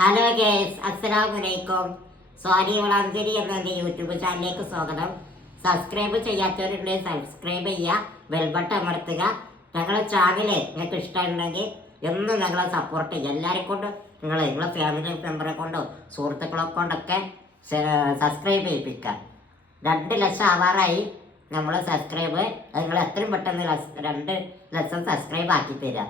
Hello guys അസ്സലാമു വലൈക്കും സ്വാതി വളാഞ്ചേരി എന്ന എന്റെ യൂട്യൂബ് ചാനലിലേക്ക് സ്വാഗതം. സബ്സ്ക്രൈബ് ചെയ്യാത്തവരുണ്ടെങ്കിൽ സബ്സ്ക്രൈബ് ചെയ്യുക ബെൽബട്ടൺ അമർത്തുക. ഞങ്ങളെ ചാനൽ നിങ്ങൾക്ക് ഇഷ്ടമുണ്ടെങ്കിൽ എന്നും ഞങ്ങളെ സപ്പോർട്ട് ചെയ്യുക. എല്ലാവരെ കൊണ്ടും നിങ്ങൾ നിങ്ങളെ ഫാമിലി മെമ്പറെ കൊണ്ടും സുഹൃത്തുക്കളെ കൊണ്ടൊക്കെ സബ്സ്ക്രൈബ് ചെയ്യിപ്പിക്കുക. രണ്ട് ലക്ഷം ആവാറായി നമ്മൾ സബ്സ്ക്രൈബ് നിങ്ങൾ എത്രയും പെട്ടെന്ന് രണ്ട് ലക്ഷം സബ്സ്ക്രൈബ് ആക്കി തരിക.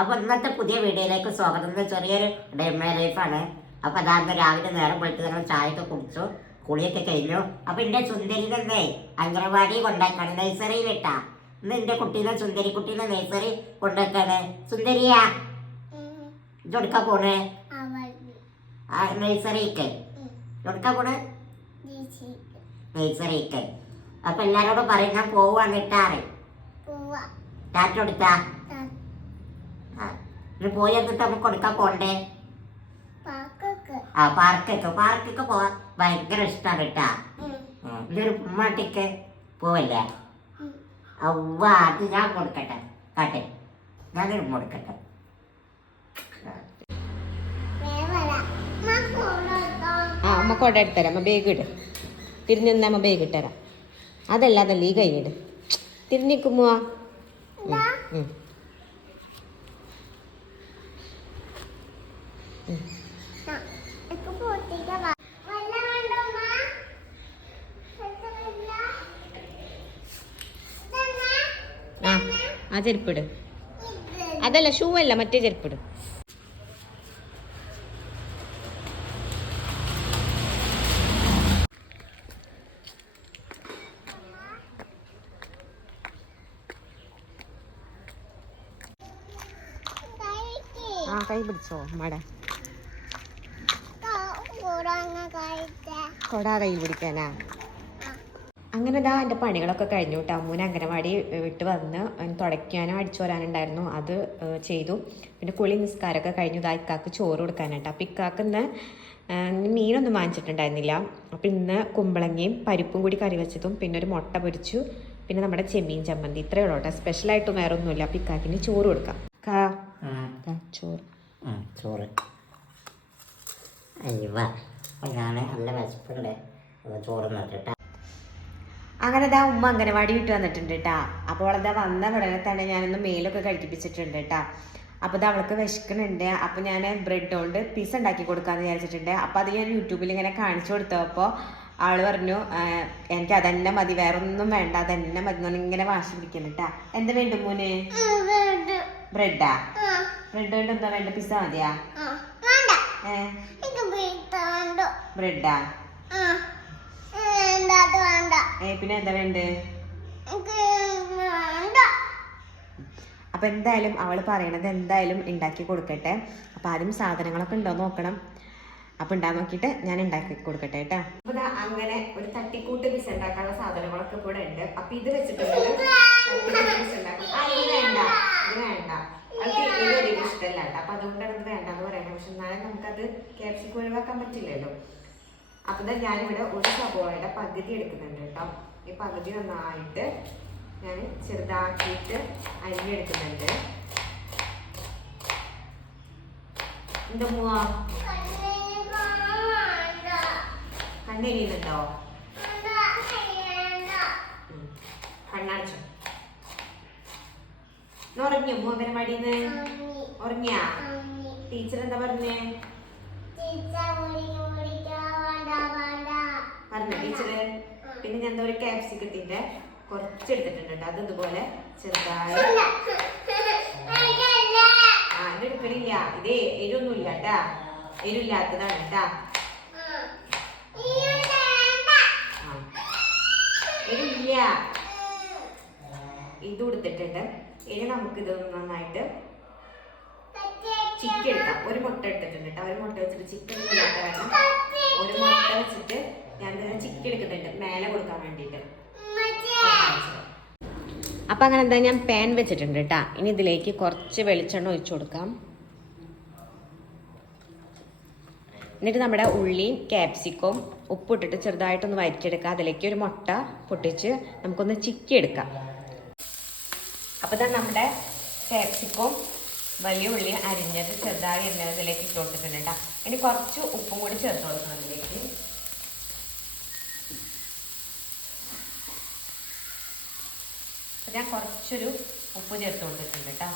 അപ്പോൾ ഇന്നത്തെ പുതിയ വീഡിയോയിലേക്ക് സ്വാഗതം. ഇത് ചെറിയൊരു ഡെമേ ലൈഫാണ് അപ്പോൾ അതാണ്ട് രാവിലെ നേരം പോയിട്ട് ഞങ്ങൾ ചായയൊക്കെ കുടിച്ചു കുളിയൊക്കെ കഴിഞ്ഞു. അപ്പോൾ എന്റെ സുന്ദരി തന്നെ അംഗനവാടി കൊണ്ടാക്കാണ് നഴ്സറിയിലിട്ടാ ഇന്ന് എന്റെ കുട്ടീനെ സുന്ദരി കുട്ടീനെ നഴ്സറി കൊണ്ടാക്കാണ്. സുന്ദരിയാ ഇതൊടുക്കാ പോണേ? നഴ്സറിക്ക് ഇതൊടുക്കാ പോണേ? നഴ്സറിക്ക് അപ്പൊ എല്ലാരോടും പറയും ഞാൻ പോവാണ് ഇട്ടാറ് ടാറ്റ കൊടുത്താ. ഇനി പോയി എന്നിട്ട് നമുക്ക് കൊടുക്കാൻ പോണ്ടേ? ആ പാർക്കൊക്കെ പാർക്കൊക്കെ പോവാൻ ഭയങ്കര ഇഷ്ടമാണ് കേട്ടാ. ഇതൊരു ഉമ്മാട്ടിക്ക് പോവല്ലേ? അവ്വ അത് ഞാൻ കൊടുക്കട്ടെ. കാട്ടെ. ഞാനൊരു കൊടുക്കട്ടെ. ആ അമ്മ കൊട എടുത്തരാം അമ്മ ബേഗ് ഇട്. തിരിഞ്ഞു നിന്നാ അമ്മ ബേഗ് ഇട്ടരാം അതല്ല അതല്ല ഈ കൈയിട് തിരിഞ്ഞിക്കുമ്പോ ആ ചെരുപ്പിട്. അതല്ല ഷൂ അല്ല മറ്റേ ചെരുപ്പിട്. ആ കൈ പിടിച്ചോ അമ്മടെ കൊട കയ്യിൽ പിടിക്കാനാ? അങ്ങനെ ഇതാ എന്റെ പണികളൊക്കെ കഴിഞ്ഞു കേട്ടോ. അമ്മൂന് അംഗനവാടി വിട്ട് വന്ന് തുടയ്ക്കാനും അടിച്ചു വരാനുണ്ടായിരുന്നു. അത് ചെയ്തു. പിന്നെ കുളി നിസ്കാരമൊക്കെ കഴിഞ്ഞു. ഇതാ ഇക്കാക്ക് ചോറ് കൊടുക്കാനായിട്ട് അപ്പം ഇക്കാക്ക് ഇന്ന് മീനൊന്നും വാങ്ങിച്ചിട്ടുണ്ടായിരുന്നില്ല. അപ്പം ഇന്ന് കുമ്പളങ്ങയും പരിപ്പും കൂടി കറി വെച്ചതും പിന്നെ ഒരു മുട്ട പൊരിച്ചു പിന്നെ നമ്മുടെ ചെമ്മീൻ ചമ്മന്തി. ഇത്രയേ ഉള്ളൂ കേട്ടോ. സ്പെഷ്യലായിട്ടും വേറെ ഒന്നുമില്ല അപ്പം ഇക്കാക്കിന് ചോറ് കൊടുക്കാം. കാ ദാ ചോറ്. ഉം, ചോറ് അയ്യവ ഞാൻ നല്ല വിശപ്പുണ്ട്. അത് ചോറ് നട്ടിട്ടാ അങ്ങനെ ദാ ഉമ്മ അംഗനവാടി വിട്ട് വന്നിട്ടുണ്ട് കേട്ടാ അപ്പോൾ ഇതാ വന്ന ഉടനെ തന്നെ ഞാനൊന്ന് മേലൊക്കെ കഴിപ്പിച്ചിട്ടുണ്ട് കേട്ടാ അപ്പോൾ ഇത് അവൾക്ക് വിശക്കുന്നുണ്ട്. അപ്പോൾ ഞാൻ ബ്രെഡ് കൊണ്ട് പിസ്സ ഉണ്ടാക്കി കൊടുക്കാന്ന് വിചാരിച്ചിട്ടുണ്ട്. അപ്പോൾ അത് ഞാൻ യൂട്യൂബിൽ ഇങ്ങനെ കാണിച്ചു കൊടുത്തപ്പോൾ ആൾ പറഞ്ഞു എനിക്ക് അതന്നെ മതി. വേറെ ഒന്നും വേണ്ട. അതന്നെ മതി. എന്ന് ഇങ്ങനെ വാശി പിടിക്കുന്നു കേട്ടാ എന്താ വേണ്ട മോന്? ബ്രെഡാ? ബ്രെഡ് കൊണ്ട് എന്താ വേണ്ട? പിസ്സ മതിയാ? ഏ? ബ്രെഡാ? ഏ പിന്നെ എന്താ വേണ്ടേ? അപ്പൊ എന്തായാലും അവൾ പറയണത് എന്തായാലും ഉണ്ടാക്കി കൊടുക്കട്ടെ. അപ്പൊ ആദ്യം സാധനങ്ങളൊക്കെ ഉണ്ടോ നോക്കണം. അപ്പൊ ഉണ്ടാ നോക്കിയിട്ട് ഞാൻ ഉണ്ടാക്കി കൊടുക്കട്ടെ കേട്ടോ. അപ്പൊ അങ്ങനെ ഒരു തട്ടിക്കൂട്ട് പിസ് ഉണ്ടാക്കാനുള്ള സാധനങ്ങളൊക്കെ ഇവിടെ ഉണ്ട് അപ്പൊ ഇത് വെച്ചിട്ടുണ്ടെങ്കിൽ വേണ്ട. ഇത് വേണ്ട. അവൾക്ക് അധികം ഇഷ്ടമല്ല കേട്ടോ. അപ്പൊ അതുകൊണ്ടാണ് ഇത് വേണ്ടെന്ന് പറയുന്നത് പക്ഷെ എന്നാലും നമുക്കത് ക്യാപ്സിക്കം ഒഴിവാക്കാൻ പറ്റില്ലല്ലോ. അപ്പൊ തന്നെ ഞാനിവിടെ ഒരു സബോളയുടെ പകുതി എടുക്കുന്നുണ്ട് കേട്ടോ. ഈ പകുതി നന്നായിട്ട് ഞാൻ ചെറുതാക്കിയിട്ട് അരിഞ്ഞെടുക്കുന്നുണ്ട് എന്താ പോവാ കണ്ണെരിയുന്നുണ്ടോ. കണ്ണടച്ചോ. ഉറങ്ങിയോ? അംഗനവാടിന്ന് ഉറങ്ങിയാ? ടീച്ചർ എന്താ പറഞ്ഞേ പറഞ്ഞ ടീച്ചറ്. പിന്നെ ഞാൻ എന്താ ഒരു ക്യാപ്സിക്കത്തിന്റെ കുറച്ച് എടുത്തിട്ടുണ്ട് കേട്ടോ അത് ഇതുപോലെ ചെറുതായി ആ ഇത് എടുക്കണില്ല ഇതേ എരിവൊന്നുമില്ല കേട്ടാ. എരിവില്ലാത്തതാണ് കേട്ടാ. ആ. എരിവില്ല. ഇത് കൊടുത്തിട്ടുണ്ട്. ഇനി നമുക്ക് ഇത് നന്നായിട്ട് ചിക്കൻ എടുക്കാം ഒരു മുട്ട എടുത്തിട്ടുണ്ട് കേട്ടോ. ഒരു മുട്ട വെച്ചിട്ട് ചിക്കൻ കാരണം ഒരു മുട്ട വെച്ചിട്ട് ഞാൻ ചിക്കൻ എടുക്കുന്നുണ്ട് മേലെ കൊടുക്കാൻ വേണ്ടിയിട്ട്. അപ്പൊ അങ്ങനെ എന്താ ഞാൻ പാൻ വെച്ചിട്ടുണ്ട് കേട്ടാ. ഇനി ഇതിലേക്ക് കുറച്ച് വെളിച്ചെണ്ണ ഒഴിച്ചു കൊടുക്കാം. എന്നിട്ട് നമ്മുടെ ഉള്ളിയും ക്യാപ്സിക്കവും ഉപ്പിട്ടിട്ട് ചെറുതായിട്ടൊന്ന് വരച്ചെടുക്കാം അതിലേക്ക് ഒരു മുട്ട പൊട്ടിച്ച് നമുക്കൊന്ന് ചിക്കി എടുക്കാം അപ്പോൾ ഇതാ നമ്മുടെ കാപ്സിക്കും വലിയ ഉള്ളി അരിഞ്ഞത് ചെറുതായി അരിഞ്ഞത് ഇതിലേക്ക് ഇട്ട് കൊടുത്തിട്ടുണ്ട് കേട്ടോ ഇനി കുറച്ച് ഉപ്പും കൂടി ചേർത്ത് കൊടുക്കണം ഇതിലേക്ക് ഞാൻ കുറച്ചൊരു ഉപ്പ് ചേർത്ത് കൊടുത്തിട്ടുണ്ട് കേട്ടോ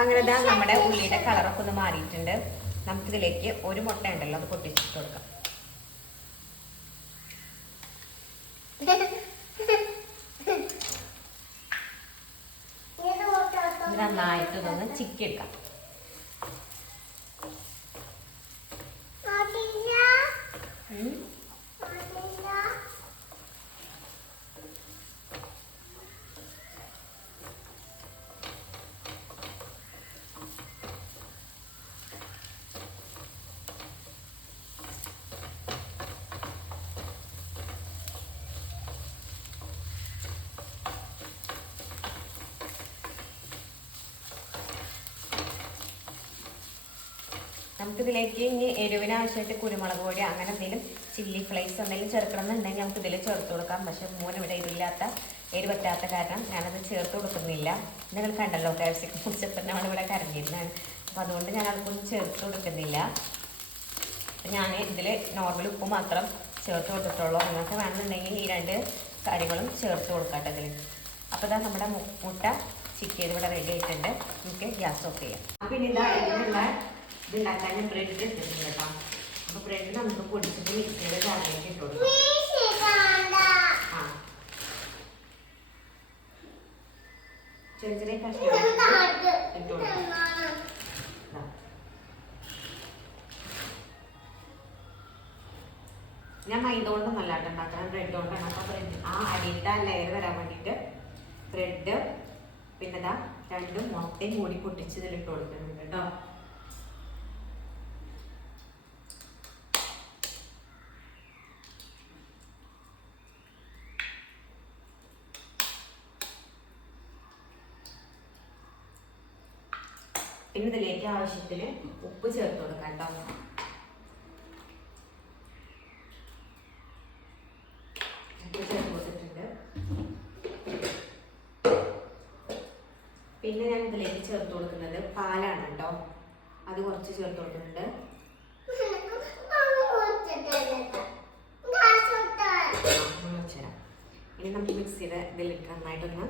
അങ്ങനെ ഇതാ നമ്മുടെ ഉള്ളിയുടെ കളറൊക്കെ ഒന്ന് മാറിയിട്ടുണ്ട്. നമുക്കിതിലേക്ക് ഒരു മുട്ട ഉണ്ടല്ലോ അത് പൊട്ടിച്ചിട്ട് കൊടുക്കാം. നന്നായിട്ടൊന്ന് ചിക്കി എടുക്കാം നമുക്കിതിലേക്ക് ഇനി എരിവിന് ആവശ്യമായിട്ട് കുരുമുളക് പൊടി അങ്ങനെ എന്തെങ്കിലും ചില്ലി ഫ്ലേക്സ് എന്തെങ്കിലും ചേർക്കണം എന്നുണ്ടെങ്കിൽ നമുക്ക് ഇതിൽ ചേർത്ത് കൊടുക്കാം. പക്ഷെ മൂന്ന് ഇവിടെ എരിവില്ലാത്ത എരിവ് പറ്റാത്ത കാരണം ഞാനത് ചേർത്ത് കൊടുക്കുന്നില്ല. നിങ്ങൾ കണ്ടല്ലോ ക്യാപ്സിക്കം കുടിച്ചപ്പോൾ നമ്മൾ ഇവിടെ കരഞ്ഞിരുന്നാണ് അപ്പോൾ അതുകൊണ്ട് ഞാൻ അതൊന്നും ചേർത്ത് കൊടുക്കുന്നില്ല. അപ്പം ഞാൻ ഇതിൽ നോർമൽ ഉപ്പ് മാത്രം ചേർത്ത് കൊടുത്തിട്ടുള്ളൂ. നിങ്ങൾക്ക് വേണമെന്നുണ്ടെങ്കിൽ ഈ രണ്ട് കാര്യങ്ങളും ചേർത്ത് കൊടുക്കട്ടെ ഇതിൽ അപ്പോൾ ഇതാ നമ്മുടെ മുട്ട ചിക്കൻ ഇവിടെ റെഡി ആയിട്ടുണ്ട്. നമുക്ക് ഗ്യാസ് ഓഫ് ചെയ്യാം. പിന്നെ ഇതാ ഇതിനുള്ള ഇത് ഞാൻ ബ്രെഡ് എടുത്തിട്ടുണ്ട് കേട്ടോ. അപ്പോൾ ബ്രെഡ് നമുക്ക് പൊടിച്ചിട്ട് മിക്സിയുടെ ജാറിലേക്ക് ഇട്ട് ആ. ചെറിയ ചെറിയ കഷ്ണം ഞാൻ മൈദ കൊണ്ട് നല്ലതായിട്ട് ഉണ്ടാക്കണം ബ്രെഡ് കൊണ്ടാണ് ബ്രെഡ് ആ അടിയിലത്തെ ലെയർ വരാൻ വേണ്ടിട്ട് ബ്രെഡ് പിന്നെ രണ്ടും മുട്ടയും കൂടി പൊട്ടിച്ച് ഇതിലിട്ട് കൊടുക്കുന്നുണ്ട് കേട്ടോ പിന്നെ ഇതിലേക്ക് ആവശ്യത്തിന് ഉപ്പ് ചേർത്ത് കൊടുക്കാം കേട്ടോ. ഉപ്പ് ചേർത്ത് കൊടുത്തിട്ടുണ്ട്. പിന്നെ ഞാൻ ഇതിലേക്ക് ചേർത്ത് കൊടുക്കുന്നത് പാലാണ് കേട്ടോ. അത് കുറച്ച് ചേർത്ത് കൊടുക്കുന്നുണ്ട് ഇനി നമുക്ക് മിക്സിയുടെ ഇതിലിട്ട് നന്നായിട്ടൊന്ന്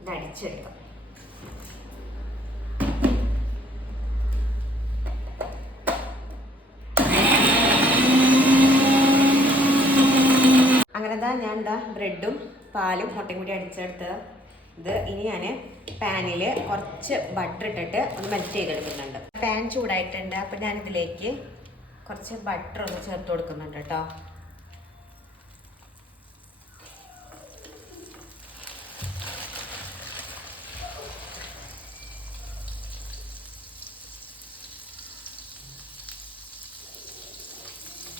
ഇത് ഞാൻ എന്താ ബ്രെഡും പാലും മുട്ടയും കൂടി അടിച്ചെടുത്തത്. ഇത് ഇനി ഞാൻ പാനിൽ കുറച്ച് ബട്ടർ ഇട്ടിട്ട് ഒന്ന് മെൽറ്റ് ചെയ്തെടുക്കുന്നുണ്ട്. പാൻ ചൂടായിട്ടുണ്ട് അപ്പം ഞാൻ ഇതിലേക്ക് കുറച്ച് ബട്ടർ ഒന്ന് ചേർത്ത് കൊടുക്കുന്നുണ്ട് കേട്ടോ.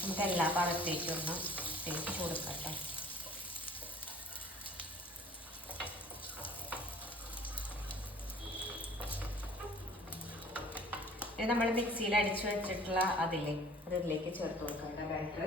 നമുക്ക് എല്ലാ ഭാഗത്തേക്കും ഒന്ന് തേച്ച് കൊടുക്കട്ടെ നമ്മൾ മിക്സിയിൽ അടിച്ചു വെച്ചിട്ടുള്ള അതില്ലേ? അതിലേക്ക് ചേർത്ത് കൊടുക്കാം ബാറ്റർ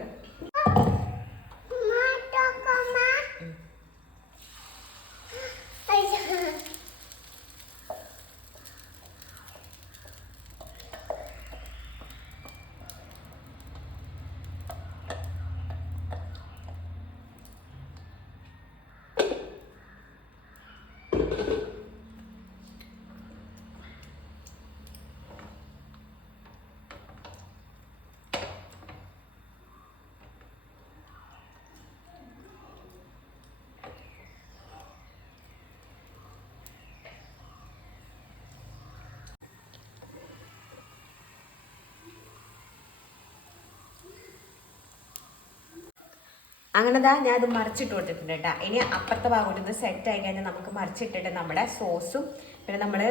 അങ്ങനെ ദാ ഞാൻ അത് മറിച്ചിട്ട് കൊടുത്തിട്ടുണ്ട് കേട്ടോ. ഇനി അപ്പുറത്തെ ഭാഗം ഇത് സെറ്റ് ആയി കഴിഞ്ഞാൽ നമുക്ക് മറിച്ചിട്ടിട്ട് നമ്മുടെ സോസും പിന്നെ നമ്മൾ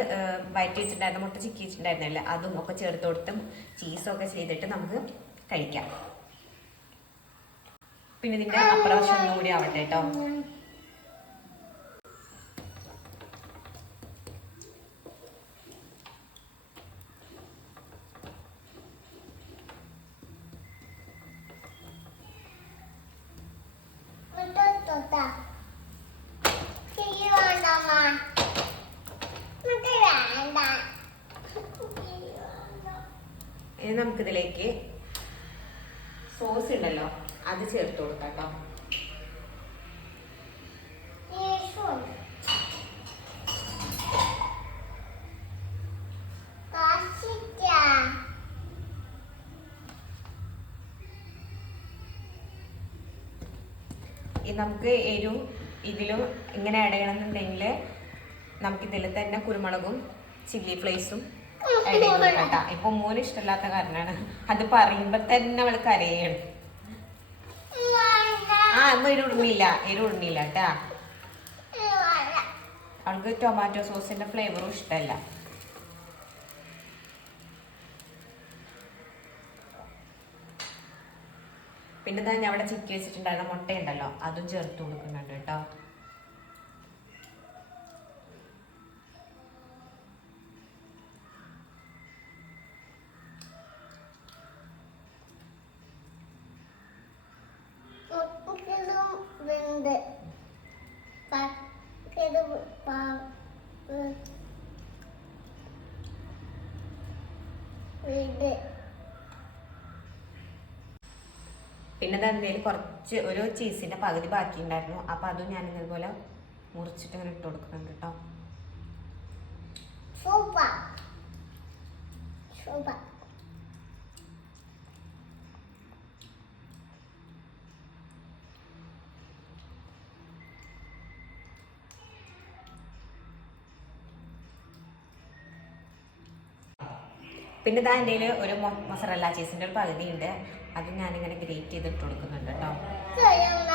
വയറ്റി വെച്ചിട്ടുണ്ടായിരുന്ന മുട്ട ചിക്കി വെച്ചിട്ടുണ്ടായിരുന്നല്ലേ അതും ഒക്കെ ചേർത്ത് കൊടുത്ത് ചീസൊക്കെ ചെയ്തിട്ട് നമുക്ക് കഴിക്കാം. പിന്നെ ഇതിന്റെ അപ്രാവശ്യം ഒന്നും കൂടി ആവട്ടെ കേട്ടോ ഇനി നമുക്കിതിലേക്ക് സോസ് ഉണ്ടല്ലോ അത് ചേർത്ത് കൊടുക്കാം നമുക്ക് എരിവും ഇതിലും ഇങ്ങനെ ആഡ് ചെയ്യണമെന്നുണ്ടെങ്കിൽ നമുക്ക് ഇതിൽ തന്നെ കുരുമുളകും ചില്ലി ഫ്ലേസും ആഡ് കേട്ടോ ഇപ്പൊ മോന് ഇഷ്ടമില്ലാത്ത കാരണമാണ്. അത് പറയുമ്പോ തന്നെ അവൾ കരയാണ് ആ അമ്മ ഇരുടുന്നില്ല ഇരുടുന്നില്ല കേട്ടാ അവൾക്ക് ടൊമാറ്റോ സോസിന്റെ ഫ്ലേവറും ഇഷ്ടമല്ല പിന്നെ തന്നെ അവിടെ ചിക്കി വെച്ചിട്ടുണ്ടായിരുന്ന മുട്ടയുണ്ടല്ലോ അതും ചേർത്ത് കൊടുക്കുന്നുണ്ട് കേട്ടോ വീട്. പിന്നെ എന്തെങ്കിലും കുറച്ച് ഒരു ചീസിന്റെ പകുതി ബാക്കി ഉണ്ടായിരുന്നു അപ്പൊ അതും ഞാൻ ഇതുപോലെ മുറിച്ചിട്ട് ഇങ്ങനെ ഇട്ട് കൊടുക്കുന്നുണ്ട് കേട്ടോ. സൂപ്പർ. സൂപ്പർ. പിന്നെ ഇതാ എന്റെ ഒരു മൊസറല്ല ചീസിന്റെ ഒരു പകുതി ഉണ്ട് അത് ഞാനിങ്ങനെ ഗ്രേറ്റ് ചെയ്തിട്ട് കൊടുക്കുന്നുണ്ട് കേട്ടോ. ചെയ്യുന്ന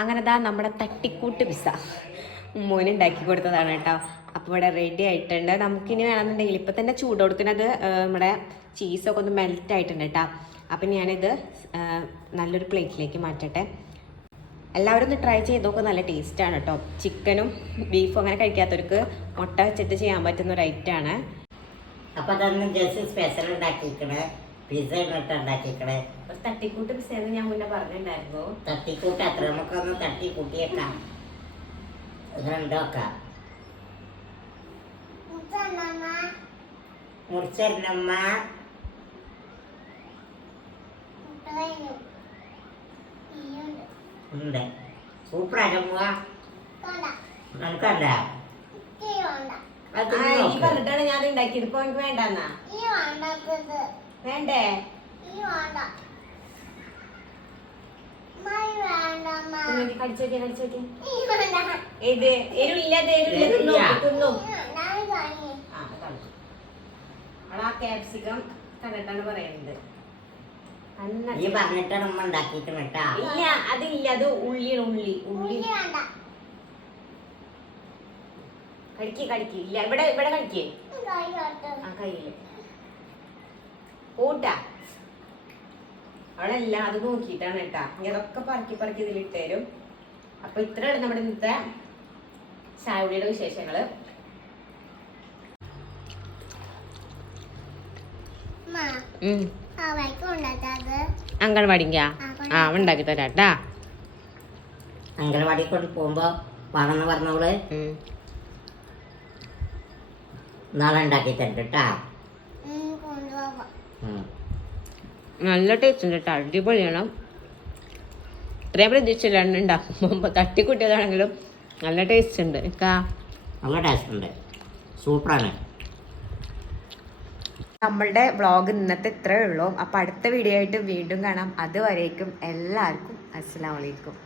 അങ്ങനെ ദാ നമ്മുടെ തട്ടിക്കൂട്ട് പിസ്സ മോനുണ്ടാക്കി കൊടുത്തതാണ് കേട്ടോ. അപ്പോൾ ഇവിടെ റെഡി ആയിട്ടുണ്ട്. നമുക്കിനി വേണമെന്നുണ്ടെങ്കിൽ ഇപ്പം തന്നെ ചൂട് കൊടുക്കുന്നത് നമ്മുടെ ചീസൊക്കെ ഒന്ന് മെൽറ്റ് ആയിട്ടുണ്ട് കേട്ടോ. അപ്പം ഞാനിത് നല്ലൊരു പ്ലേറ്റിലേക്ക് മാറ്റട്ടെ. എല്ലാവരും ഒന്ന് ട്രൈ ചെയ്ത് നോക്കുക നല്ല ടേസ്റ്റാണ് കേട്ടോ. ചിക്കനും ബീഫും അങ്ങനെ കഴിക്കാത്തവർക്ക് മുട്ട വെച്ചിട്ട് ചെയ്യാൻ പറ്റുന്ന ഒരു ഐറ്റമാണ് അപ്പൊ അതൊന്നും ജസ്റ്റ് സ്പെഷ്യൽ ഉണ്ടാക്കിക്കണേ പിസ്സ ഇട്ടിട്ട് ഉണ്ടാക്കിക്കണേ ഒരു തട്ടിക്കൂട്ട് പിസ എന്ന് ഞാൻ മുന്നേ പറഞ്ഞിട്ടുണ്ടായിരുന്നു. തട്ടിക്കൂട്ട് അത്ര നമുക്കൊന്ന് തട്ടിക്കൂട്ടിയേക്കാം. മുറിച്ചരണമ്മ മുട്ടകഴിഞ്ഞു ഇനിയുണ്ട് ഉണ്ട്. അരമുക കണ്ട നമുക്കല്ല. ഈ. പറഞ്ഞിട്ടാണ് ഞാൻ ഉണ്ടാക്കിയത്. ഇപ്പൊ എനിക്ക് വേണ്ടെന്നാ. ഈ വേണ്ടത് വേണ്ടേ? ഈ വേണ്ട. മൈ വേണ്ടമ്മ കടിച്ചു നോക്കിയാ കടിച്ചു നോക്കിയാ. ഈ വേണ്ട. ഏത്? എരിവില്ല ഇത് എരിവില്ല തിന്നു? ആ ക്യാപ്സിക്കം കണ്ടിട്ടാണ് പറയുന്നത്. ഈ പറഞ്ഞിട്ടാണ് ഉമ്മ ഉണ്ടാക്കിക്കണ കേട്ടാ. ഇല്ല അതില്ല അത് ഉള്ളിയാണ് ഉള്ളി ഉള്ളി. ഉള്ളി വേണ്ട. കടിക്ക് കടിക്ക്. ഇല്ല ഇവിടെ ഇവിടെ കടിക്ക്. ആ കയ്യിൽ. കൂട്ടാ. അവളെല്ലാം അത് നോക്കിയിട്ടാണ് കേട്ടാ. ഇതൊക്കെ പറക്കി പറക്കി ഇതിലിട്ട് തരും അപ്പൊ ഇത്രയാണ് നമ്മുടെ ഇന്നത്തെ ചായയുടെ വിശേഷങ്ങൾ. അങ്കണവാടിങ്കാ ആ ഉണ്ടാക്കി തരാം കേട്ടാ. അംഗനവാടി കൊണ്ട് പോകുമ്പോ പറഞ്ഞ പറഞ്ഞവൾ നാളെ ഉണ്ടാക്കി തരട്ടാ. നല്ല ടേസ്റ്റ് ഉണ്ട് കേട്ടോ അടിപൊളിയാണ്. ഇത്രയും പ്രതീക്ഷിച്ചില്ല ഉണ്ടാക്കുമ്പോൾ തട്ടിക്കുട്ടിയതാണെങ്കിലും നല്ല ടേസ്റ്റ് ഉണ്ട് നല്ല ടേസ്റ്റ് ഉണ്ട് സൂപ്പറാണ്. നമ്മളുടെ വ്ളോഗ് ഇന്നത്തെ ഇത്രയേ ഉള്ളൂ. അപ്പോൾ അടുത്ത വീഡിയോ ആയിട്ട് വീണ്ടും കാണാം. അതുവരേക്കും എല്ലാവർക്കും അസ്സലാമലൈക്കും